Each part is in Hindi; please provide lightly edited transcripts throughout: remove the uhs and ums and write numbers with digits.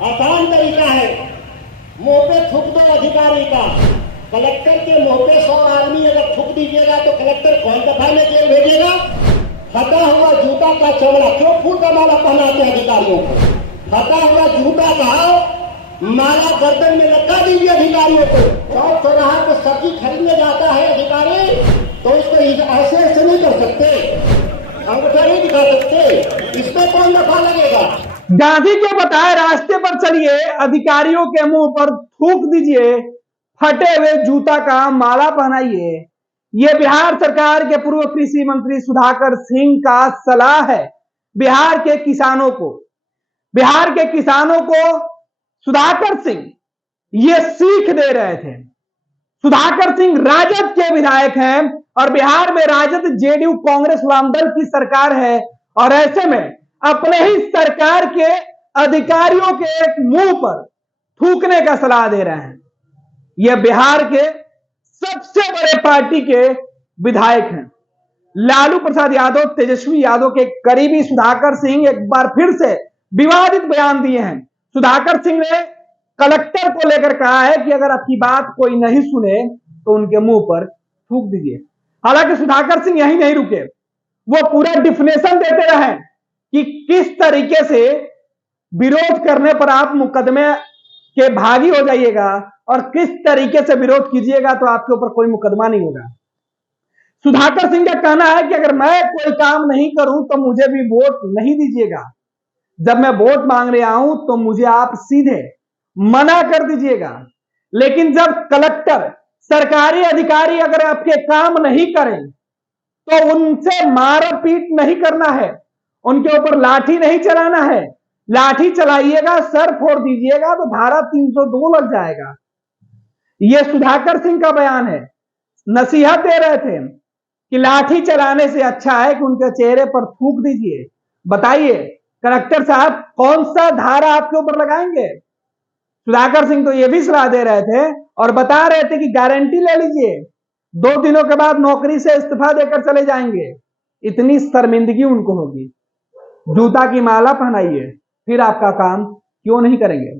आसान तरीका है, मुंह पे थूक दो अधिकारी का। कलेक्टर के मुंह पे 100 आदमी अगर थूक दीजिएगा तो कलेक्टर कौन दफा में जेल भेजेगा? फटा हुआ जूता का चमड़ा क्यों फूल का माला पहनाते हैं अधिकारियों को? फटा हुआ जूता का माला गर्दन में लटका दीजिए अधिकारियों को। चौक चौराहा पे सब्जी खरीदने जाता है अधिकारी तो इसको ऐसे ऐसे नहीं कर सकते, अंगूठा नहीं दिखा सकते, इसमें कौन दफा लगेगा? गांधी के बताए रास्ते पर चलिए, अधिकारियों के मुंह पर थूक दीजिए, फटे हुए जूता का माला पहनाइए। ये बिहार सरकार के पूर्व कृषि मंत्री सुधाकर सिंह का सलाह है बिहार के किसानों को। बिहार के किसानों को सुधाकर सिंह ये सीख दे रहे थे। सुधाकर सिंह राजद के विधायक हैं और बिहार में राजद जेडीयू कांग्रेस वामदल की सरकार है और ऐसे में अपने ही सरकार के अधिकारियों के मुंह पर थूकने का सलाह दे रहे हैं। यह बिहार के सबसे बड़े पार्टी के विधायक हैं। लालू प्रसाद यादव, तेजस्वी यादव के करीबी सुधाकर सिंह एक बार फिर से विवादित बयान दिए हैं। सुधाकर सिंह ने कलेक्टर को लेकर कहा है कि अगर आपकी बात कोई नहीं सुने तो उनके मुंह पर थूक दीजिए। हालांकि सुधाकर सिंह यही नहीं रुके, वो पूरा डिफिनेशन देते रहे कि किस तरीके से विरोध करने पर आप मुकदमे के भागी हो जाइएगा और किस तरीके से विरोध कीजिएगा तो आपके ऊपर कोई मुकदमा नहीं होगा। सुधाकर सिंह का कहना है कि अगर मैं कोई काम नहीं करूं तो मुझे भी वोट नहीं दीजिएगा। जब मैं वोट मांगने आऊं तो मुझे आप सीधे मना कर दीजिएगा। लेकिन जब कलेक्टर, सरकारी अधिकारी अगर आपके काम नहीं करें तो उनसे मारपीट नहीं करना है, उनके ऊपर लाठी नहीं चलाना है। लाठी चलाइएगा, सर फोड़ दीजिएगा तो धारा 302 लग जाएगा। यह सुधाकर सिंह का बयान है। नसीहत दे रहे थे कि लाठी चलाने से अच्छा है कि उनके चेहरे पर थूक दीजिए। बताइए कलेक्टर साहब कौन सा धारा आपके ऊपर लगाएंगे? सुधाकर सिंह तो यह भी सलाह दे रहे थे और बता रहे थे कि गारंटी ले लीजिए, 2 दिनों के बाद नौकरी से इस्तीफा देकर चले जाएंगे। इतनी शर्मिंदगी उनको होगी। जूता की माला पहनाइए, फिर आपका काम क्यों नहीं करेंगे?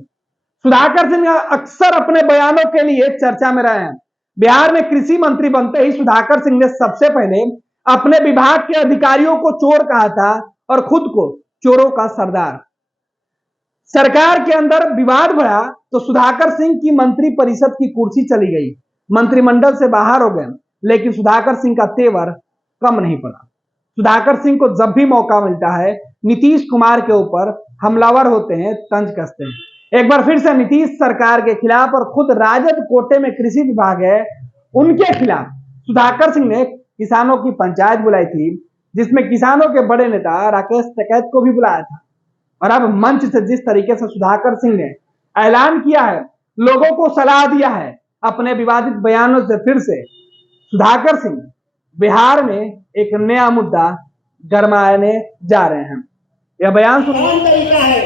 सुधाकर सिंह अक्सर अपने बयानों के लिए चर्चा में रहे हैं। बिहार में कृषि मंत्री बनते ही सुधाकर सिंह ने सबसे पहले अपने विभाग के अधिकारियों को चोर कहा था और खुद को चोरों का सरदार। सरकार के अंदर विवाद बढ़ा तो सुधाकर सिंह की मंत्री परिषद की कुर्सी चली गई, मंत्रिमंडल से बाहर हो गए, लेकिन सुधाकर सिंह का तेवर कम नहीं पड़ा। सुधाकर सिंह को जब भी मौका मिलता है नीतीश कुमार के ऊपर हमलावर होते हैं, तंज कसते हैं। एक बार फिर से नीतीश सरकार के खिलाफ और खुद राजद कोटे में कृषि विभाग है उनके खिलाफ सुधाकर सिंह ने किसानों की पंचायत बुलाई थी, जिसमें किसानों के बड़े नेता राकेश टिकैत को भी बुलाया था। और अब मंच से जिस तरीके से सुधाकर सिंह ने ऐलान किया है, लोगों को सलाह दिया है अपने विवादित बयानों से, फिर से सुधाकर सिंह बिहार में एक नया मुद्दा गरमाने जा रहे हैं। यह बयान तरीका है,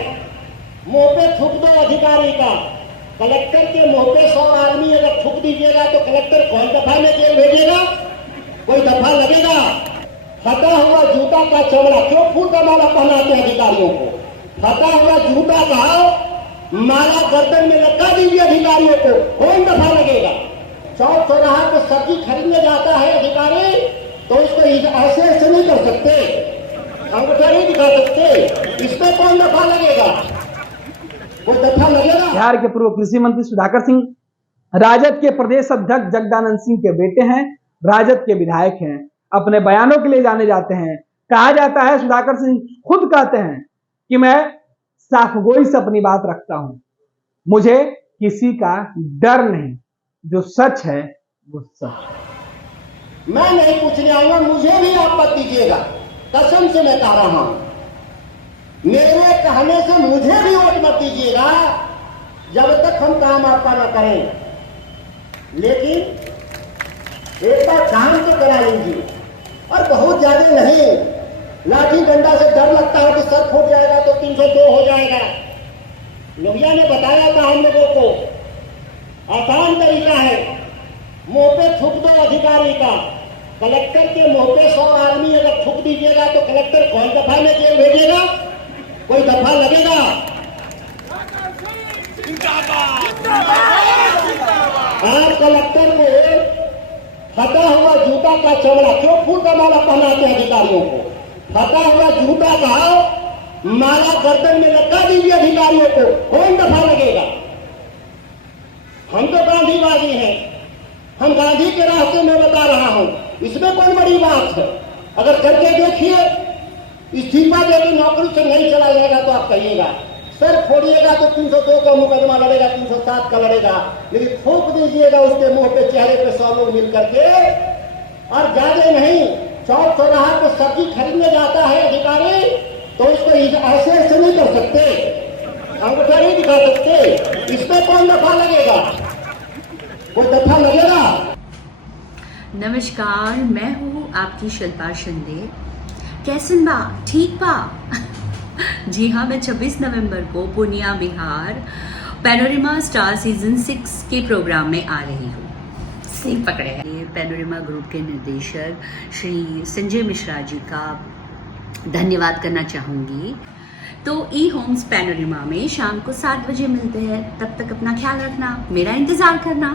मुंह पे थूक दो अधिकारी का। कलेक्टर के मुंह पे 100 आदमी अगर थूक दीजिएगा तो कलेक्टर कौन दफा में जेल भेजेगा? कोई दफा लगेगा? फटा हुआ जूता का चमड़ा क्यों फूल का माला पहनाते हैं अधिकारियों को? फटा हुआ जूता का माला गर्दन में लटका दीजिए अधिकारियों को, कौन दफा लगेगा? चौक चौराहा पे सब्जी खरीदने जाता है अधिकारी तो इसको ऐसे ऐसे नहीं कर सकते, अंगूठा नहीं दिखा सकते, इसमें कौन दफा लगेगा? कोई दफा लगेगा? बिहार के पूर्व कृषि मंत्री सुधाकर सिंह राजद के प्रदेश अध्यक्ष जगदानंद सिंह के बेटे हैं, राजद के विधायक हैं, अपने बयानों के लिए जाने जाते हैं। कहा जाता है, सुधाकर सिंह खुद कहते हैं कि मैं साफगोई से अपनी बात रखता हूं, मुझे किसी का डर नहीं, जो सच है वो सच है। मैं नहीं पूछने आऊंगा, मुझे भी आप मत दीजिएगा, कसम से मैं कह रहा हूं। मेरे कहने से मुझे भी वोट मत दीजिएगा जब तक हम काम आपका ना करें। लेकिन एक बार काम तो करा लीजिए, और बहुत ज्यादा नहीं। लाठी डंडा से डर लगता है कि सर फूट जाएगा तो 302 हो जाएगा। लोहिया ने बताया था हम लोगों को, आसान तरीका है, मुंह पे थूक दो अधिकारी का। कलेक्टर के मुंह पे 100 आदमी अगर थूक दीजिएगा तो कलेक्टर कौन दफा में जेल भेजेगा? कोई दफा लगेगा? आप कलेक्टर को फटा हुआ जूता का चमड़ा क्यों फूल का माला पहनाते हैं अधिकारियों को? फटा हुआ जूता का माला गर्दन में लटका दीजिए अधिकारियों को, कौन दफा लगेगा? हम तो गांधीवादी हैं, हम गांधी के रास्ते में बता रहा हूं, इसमें कौन बड़ी बात है? अगर करके देखिए, इस्तीफा देकर नौकरी से नहीं चला जाएगा तो आप कहिएगा, सर फोड़िएगा तो 302 का मुकदमा लड़ेगा, 307 का लड़ेगा, लेकिन थूक दीजिएगा उसके मुंह पे, चेहरे पे 100 लोग मिल करके, और ज्यादा नहीं, चौक चौराहा पे सब्जी खरीदने जाता है अधिकारी तो उसको ऐसे ऐसे नहीं कर सकते, अंगूठा नहीं दिखा सकते, इसमें कौन दफा लगेगा? कोई दफा लगेगा? नमस्कार, मैं हूँ आपकी शिल्पा शिंदे। कैसन बा? ठीक बा? जी हाँ, मैं 26 नवंबर को Purnia Bihar panorama star season 6 के प्रोग्राम में आ रही हूँ। सीट पकड़े हैं। ये पैनोरमा ग्रुप के निर्देशक श्री संजय मिश्रा जी का धन्यवाद करना चाहूँगी। तो ई होम्स पैनोरमा में शाम को 7 बजे मिलते हैं, तब तक अपना ख्याल रखना, मेरा इंतजार करना।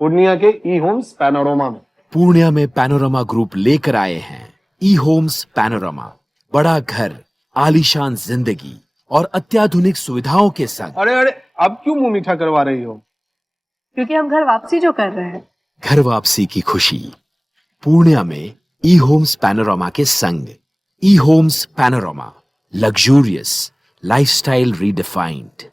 पूर्णिया के ई होम्स पैनोरमा में पूर्णिया में पैनोरमा ग्रुप लेकर आए हैं ई होम्स पैनोरमा, बड़ा घर, आलीशान जिंदगी और अत्याधुनिक सुविधाओं के संग। अरे अरे, अब क्यों मुंह मीठा करवा रही हो? क्योंकि हम घर वापसी जो कर रहे हैं। घर वापसी की खुशी पूर्णिया में ई होम्स पैनोरमा के संग। ई homes panorama, luxurious lifestyle redefined.